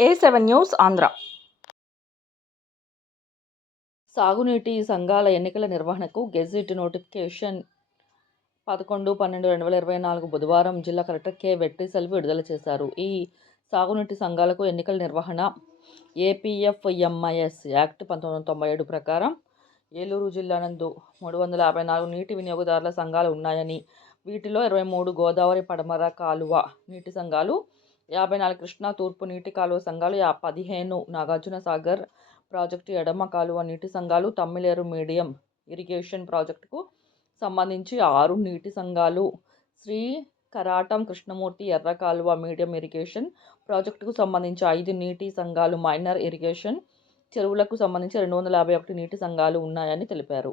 ఏ seven news Andhra సాగునీటి సంఘాల ఎన్నికల నిర్వహణకు గెజిట్ నోటిఫికేషన్ పదకొండు పన్నెండు రెండు వేల ఇరవై నాలుగు బుధవారం జిల్లా కలెక్టర్ కె వెట్రిసెల్వి విడుదల చేశారు. ఈ సాగునీటి సంఘాలకు ఎన్నికల నిర్వహణ ఏపీఎఫ్ఎంఐఎస్ యాక్ట్ పంతొమ్మిది వందల తొంభై ఏడు ప్రకారం ఏలూరు జిల్లా నందు మూడు వందల యాభై నాలుగు నీటి వినియోగదారుల సంఘాలు ఉన్నాయని వీటిలో ఇరవై మూడు గోదావరి పడమర కాలువ నీటి సంఘాలు యాభై నాలుగు కృష్ణా తూర్పు నీటి కాలువ సంఘాలు యా పదిహేను నాగార్జున సాగర్ ప్రాజెక్టు ఎడమ కాలువ నీటి సంఘాలు తమ్మిలేరు మీడియం ఇరిగేషన్ ప్రాజెక్టుకు సంబంధించి ఆరు నీటి సంఘాలు శ్రీ కరాటం కృష్ణమూర్తి ఎర్ర కాలువ మీడియం ఇరిగేషన్ ప్రాజెక్టుకు సంబంధించి ఐదు నీటి సంఘాలు మైనర్ ఇరిగేషన్ చెరువులకు సంబంధించి రెండు వందల యాభై ఒకటి నీటి సంఘాలు ఉన్నాయని తెలిపారు.